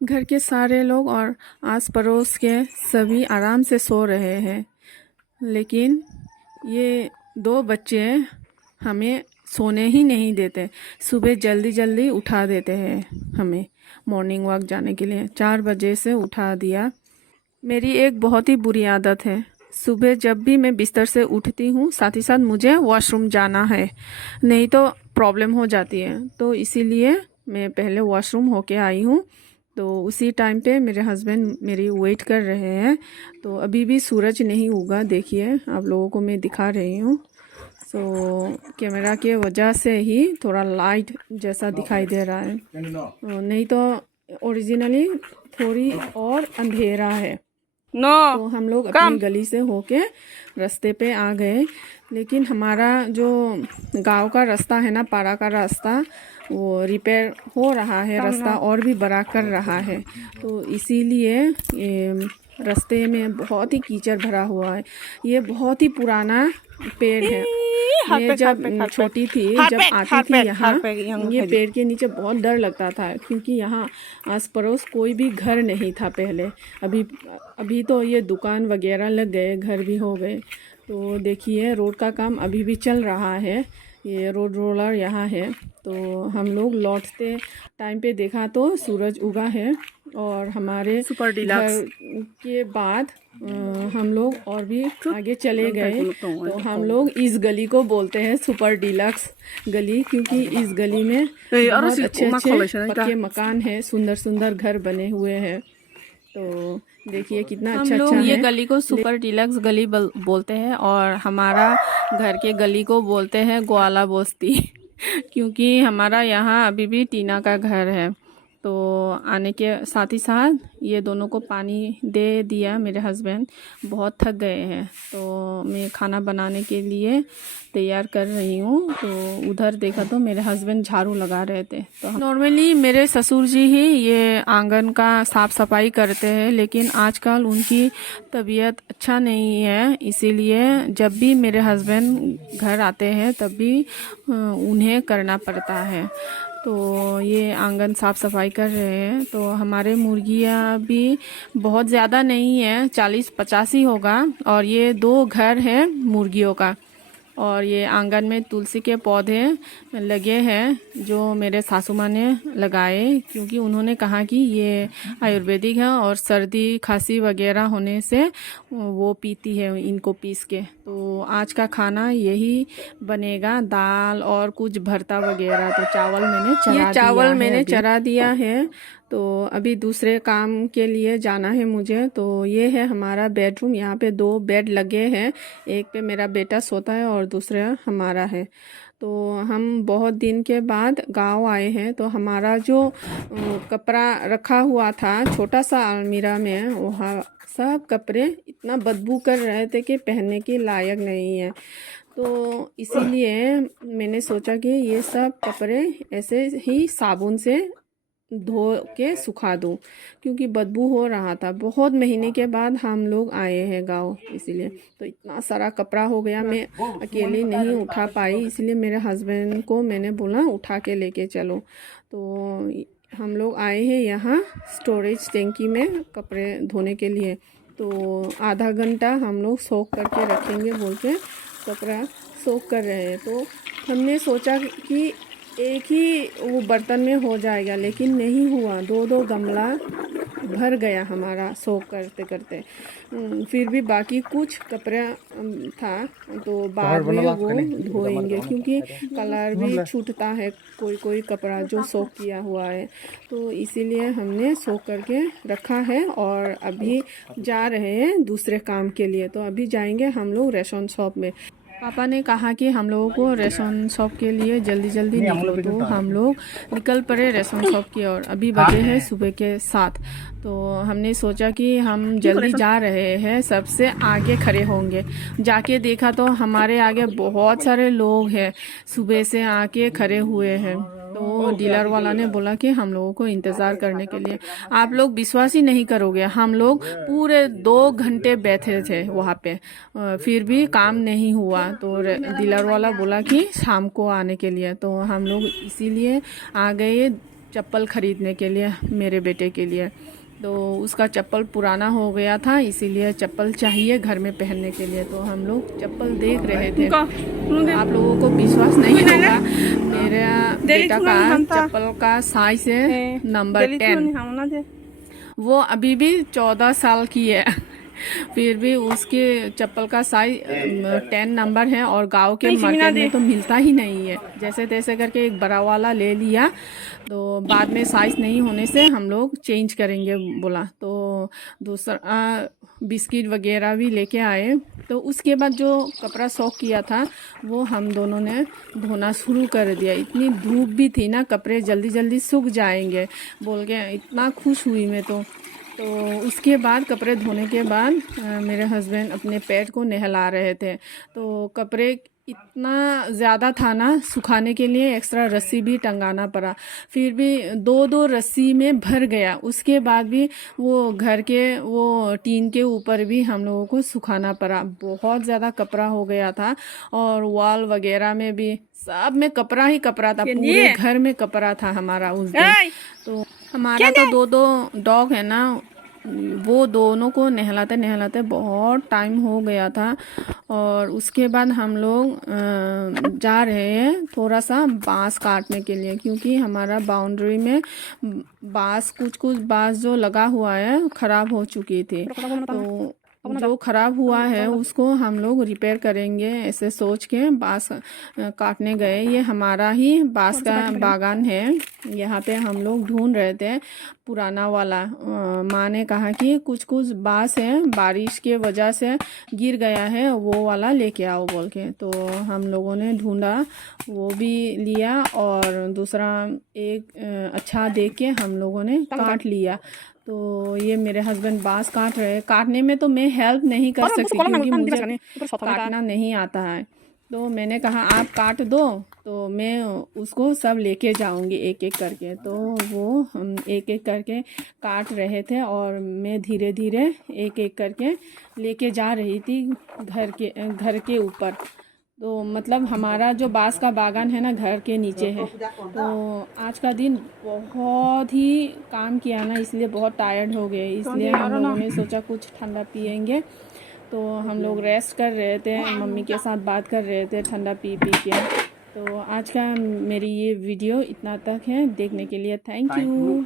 घर के सारे लोग और आस पड़ोस के सभी आराम से सो रहे हैं, लेकिन ये दो बच्चे हमें सोने ही नहीं देते। सुबह जल्दी जल्दी उठा देते हैं हमें मॉर्निंग वॉक जाने के लिए। 4 बजे से उठा दिया। मेरी एक बहुत ही बुरी आदत है, सुबह जब भी मैं बिस्तर से उठती हूँ साथ ही साथ मुझे वॉशरूम जाना है, नहीं तो प्रॉब्लम हो जाती है। तो इसीलिए मैं पहले वॉशरूम होके आई हूँ। तो उसी टाइम पे मेरे हस्बैंड मेरी वेट कर रहे हैं। तो अभी भी सूरज नहीं उगा, देखिए आप लोगों को मैं दिखा रही हूँ। सो कैमरा के वजह से ही थोड़ा लाइट जैसा दिखाई दे रहा है, नहीं तो ओरिजिनली थोड़ी और अंधेरा है। तो हम लोग अपनी गली से होके रास्ते पे आ गए, लेकिन हमारा जो गांव का रास्ता है ना, पारा का रास्ता, वो रिपेयर हो रहा है, रास्ता और भी बड़ा कर रहा है। तो इसीलिए ये रास्ते में बहुत ही कीचड़ भरा हुआ है। ये बहुत ही पुराना पेड़ है। मैं जब छोटी थी, जब आती थी यहाँ, ये पेड़ के नीचे बहुत डर लगता था, क्योंकि यहाँ आस पड़ोस कोई भी घर नहीं था पहले। अभी तो ये दुकान वगैरह लग गए, घर भी हो गए। तो देखिए रोड का काम अभी भी चल रहा है, ये रोड रोलर यहाँ है। तो हम लोग लौटते टाइम पे देखा तो सूरज उगा है। और हमारे सुपर डीलक्स के बाद हम लोग और भी आगे चले गए। तो हम लोग इस गली को बोलते हैं सुपर डीलक्स गली, क्योंकि इस गली में बहुत अच्छे पक्के मकान है, सुंदर सुंदर घर बने हुए हैं। तो देखिए कितना अच्छा अच्छा है। ये गली को सुपर डीलक्स गली बोलते हैं, और हमारा घर के गली को बोलते हैं ग्वाला बस्ती क्योंकि हमारा यहाँ अभी भी टीना का घर है। तो आने के साथ ही साथ ये दोनों को पानी दे दिया। मेरे हस्बैंड बहुत थक गए हैं, तो मैं खाना बनाने के लिए तैयार कर रही हूँ। तो उधर देखा तो मेरे हस्बैंड झाड़ू लगा रहे थे। तो नॉर्मली मेरे ससुर जी ही ये आंगन का साफ सफाई करते हैं, लेकिन आजकल उनकी तबीयत अच्छा नहीं है, इसीलिए जब भी मेरे हस्बैंड घर आते हैं तब भी उन्हें करना पड़ता है। तो ये आंगन साफ़ सफाई कर रहे हैं। तो हमारे मुर्गियाँ भी बहुत ज़्यादा नहीं है, 40-50 ही होगा। और ये 2 घर है मुर्गियों का। और ये आंगन में तुलसी के पौधे लगे हैं, जो मेरे सासू माँ ने लगाए, क्योंकि उन्होंने कहा कि ये आयुर्वेदिक है और सर्दी खांसी वगैरह होने से वो पीती है इनको पीस के। तो आज का खाना यही बनेगा, दाल और कुछ भरता वगैरह। तो चावल मैंने चढ़ा दिया है। तो अभी दूसरे काम के लिए जाना है मुझे। तो ये है हमारा बेडरूम, यहाँ पे 2 बेड लगे हैं, एक पे मेरा बेटा सोता है और दूसरा हमारा है। तो हम बहुत दिन के बाद गांव आए हैं। तो हमारा जो कपड़ा रखा हुआ था छोटा सा अलमीरा में, वहाँ सब कपड़े इतना बदबू कर रहे थे कि पहनने के लायक नहीं है। तो इसीलिए मैंने सोचा कि ये सब कपड़े ऐसे ही साबुन से धो के सुखा दूँ, क्योंकि बदबू हो रहा था। बहुत महीने के बाद हम लोग आए हैं गांव, इसीलिए। तो इतना सारा कपड़ा हो गया, मैं अकेली नहीं उठा पाई, इसलिए मेरे हस्बैंड को मैंने बोला उठा के लेके चलो। तो हम लोग आए हैं यहाँ स्टोरेज टैंकी में कपड़े धोने के लिए। तो आधा घंटा हम लोग सोख करके रखेंगे बोल के कपड़ा सोख कर रहे हैं। तो हमने सोचा कि एक ही वो बर्तन में हो जाएगा, लेकिन नहीं हुआ। 2 गमला भर गया हमारा सोख करते करते। फिर भी बाकी कुछ कपड़ा था, तो बाद में वो धोएंगे, क्योंकि कलर भी छूटता है कोई कोई कपड़ा जो सोख किया हुआ है। तो इसीलिए हमने सोख करके रखा है और अभी जा रहे हैं दूसरे काम के लिए। तो अभी जाएंगे हम लोग रेशन शॉप में। पापा ने कहा कि हम लोगों को रेशन शॉप के लिए जल्दी जल्दी निकलो। तो हम लोग निकल पड़े रेशन शॉप की ओर। अभी बजे हैं सुबह के 7। तो हमने सोचा कि हम जल्दी जा रहे हैं, सबसे आगे खड़े होंगे। जाके देखा तो हमारे आगे बहुत सारे लोग हैं, सुबह से आके खड़े हुए हैं। तो डीलर वाला ने बोला कि हम लोगों को इंतज़ार करने के लिए। आप लोग विश्वास ही नहीं करोगे, हम लोग पूरे 2 घंटे बैठे थे वहाँ पे, फिर भी काम नहीं हुआ। तो डीलर वाला बोला कि शाम को आने के लिए। तो हम लोग इसीलिए आ गए चप्पल ख़रीदने के लिए मेरे बेटे के लिए। तो उसका चप्पल पुराना हो गया था, इसीलिए चप्पल चाहिए घर में पहनने के लिए। तो हम लोग चप्पल देख रहे थे। आप लोगों को विश्वास नहीं होगा, मेरा बेटा का चप्पल का साइज है नंबर 10। वो अभी भी 14 साल की है, फिर भी उसके चप्पल का साइज 10 नंबर है। और गांव के मार्केट में तो मिलता ही नहीं है। जैसे तैसे करके एक बड़ा वाला ले लिया, तो बाद में साइज नहीं होने से हम लोग चेंज करेंगे बोला। तो दूसरा बिस्किट वगैरह भी लेके आए। तो उसके बाद जो कपड़ा सॉक किया था वो हम दोनों ने धोना शुरू कर दिया। इतनी धूप भी थी ना, कपड़े जल्दी जल्दी सूख जाएंगे बोल के इतना खुश हुई मैं। तो उसके बाद कपड़े धोने के बाद मेरे हस्बैंड अपने पेट को नहला रहे थे। तो कपड़े इतना ज़्यादा था ना, सुखाने के लिए एक्स्ट्रा रस्सी भी टंगाना पड़ा। फिर भी दो रस्सी में भर गया। उसके बाद भी वो घर के वो टीन के ऊपर भी हम लोगों को सुखाना पड़ा। बहुत ज़्यादा कपड़ा हो गया था। और वॉल वगैरह में भी सब में कपड़ा ही कपड़ा था, पूरे घर में कपड़ा था हमारा उस दिन। तो हमारा तो दो डॉग है ना, वो दोनों को नहलाते नहलाते बहुत टाइम हो गया था। और उसके बाद हम लोग जा रहे हैं थोड़ा सा बांस काटने के लिए, क्योंकि हमारा बाउंड्री में बांस कुछ बांस जो लगा हुआ है ख़राब हो चुकी थी। तो जो ख़राब हुआ है उसको हम लोग रिपेयर करेंगे ऐसे सोच के बांस काटने गए। ये हमारा ही बांस का बागान है, यहाँ पे हम लोग ढूंढ रहे थे पुराना वाला। माँ ने कहा कि कुछ बांस है बारिश के वजह से गिर गया है, वो वाला लेके आओ बोल के। तो हम लोगों ने ढूंढा, वो भी लिया। और दूसरा एक अच्छा देख के हम लोगों ने काट लिया। तो ये मेरे हस्बैंड बांस काट रहे हैं। काटने में तो मैं हेल्प नहीं कर सकती क्योंकि मुझे काटना नहीं आता है। तो मैंने कहा आप काट दो, तो मैं उसको सब लेके जाऊंगी एक एक करके। तो वो हम एक एक करके काट रहे थे और मैं धीरे धीरे एक एक करके लेके जा रही थी घर के ऊपर। तो मतलब हमारा जो बांस का बागान है ना घर के नीचे है। तो आज का दिन बहुत ही काम किया ना, इसलिए बहुत टायर्ड हो गए। इसलिए हम लोगों ने सोचा कुछ ठंडा पियेंगे। तो हम लोग रेस्ट कर रहे थे, मम्मी के साथ बात कर रहे थे ठंडा पी के। तो आज का मेरी ये वीडियो इतना तक है, देखने के लिए थैंक यू।